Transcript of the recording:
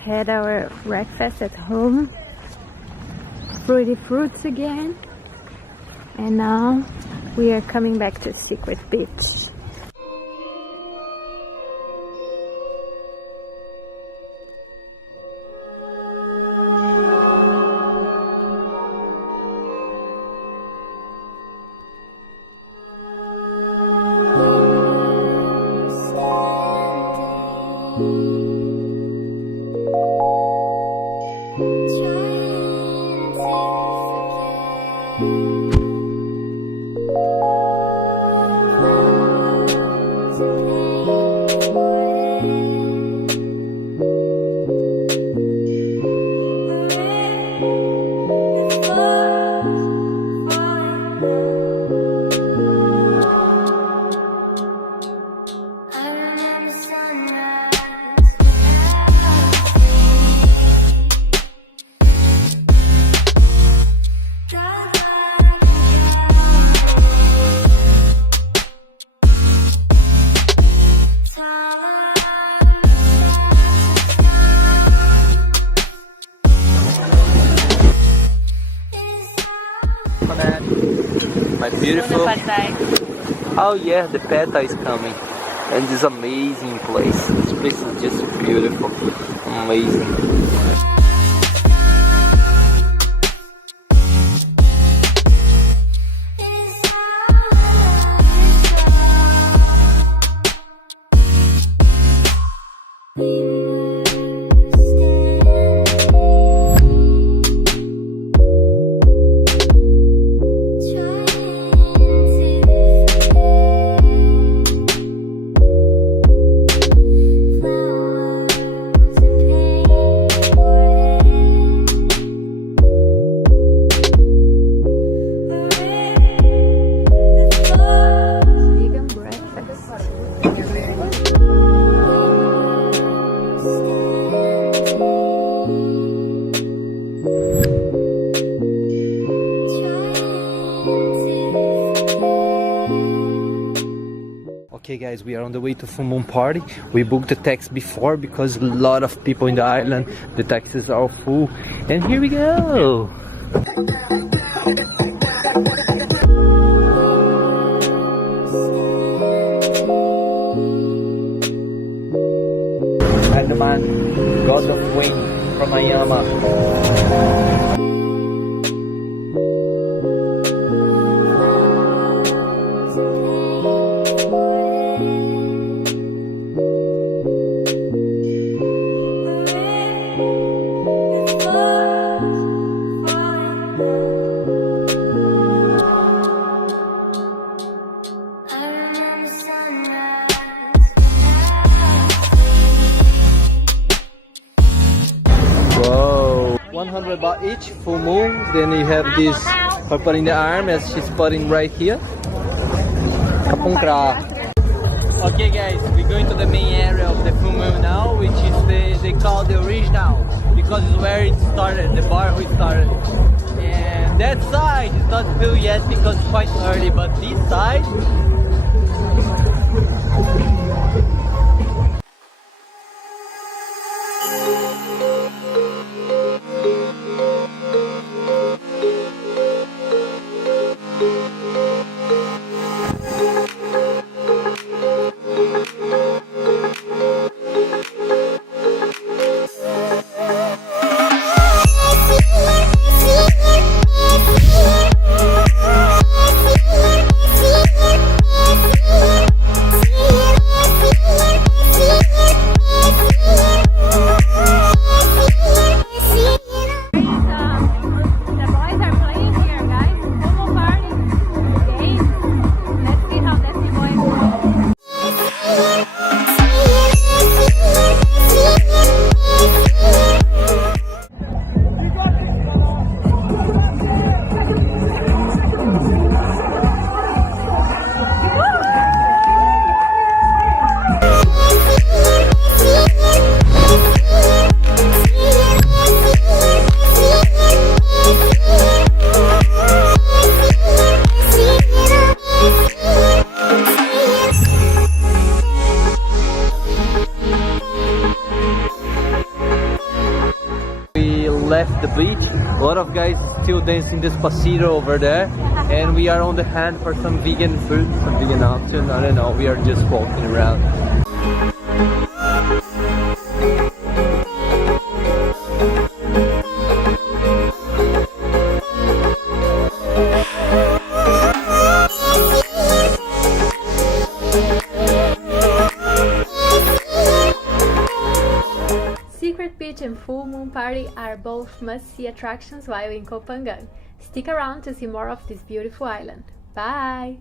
had our breakfast at home. Fruity fruits again. And now we are coming back to Secret Beach. My beautiful. Oh yeah, the PETA is coming, and this amazing place. This place is just beautiful, amazing. Okay guys, we are on the way to full moon party. We booked the taxi before because a lot of people in the island, the taxis are full. And here we go! And the man, God of Wind from Ayama. Whoa, 100 baht each, full moon. Then you have this for putting the arm as she's putting right here. Okay guys, we're going to the main area of the full moon now, which is they call the original, because it's where it started, the bar who started. And that side is not filled yet because it's quite early, but this side beach. A lot of guys still dancing Despacito over there, and we are on the hunt for some vegan food, some vegan option. I don't know, we are just walking around. Secret Beach and Full Moon Party are both must-see attractions while in Koh Phangan. Stick around to see more of this beautiful island. Bye!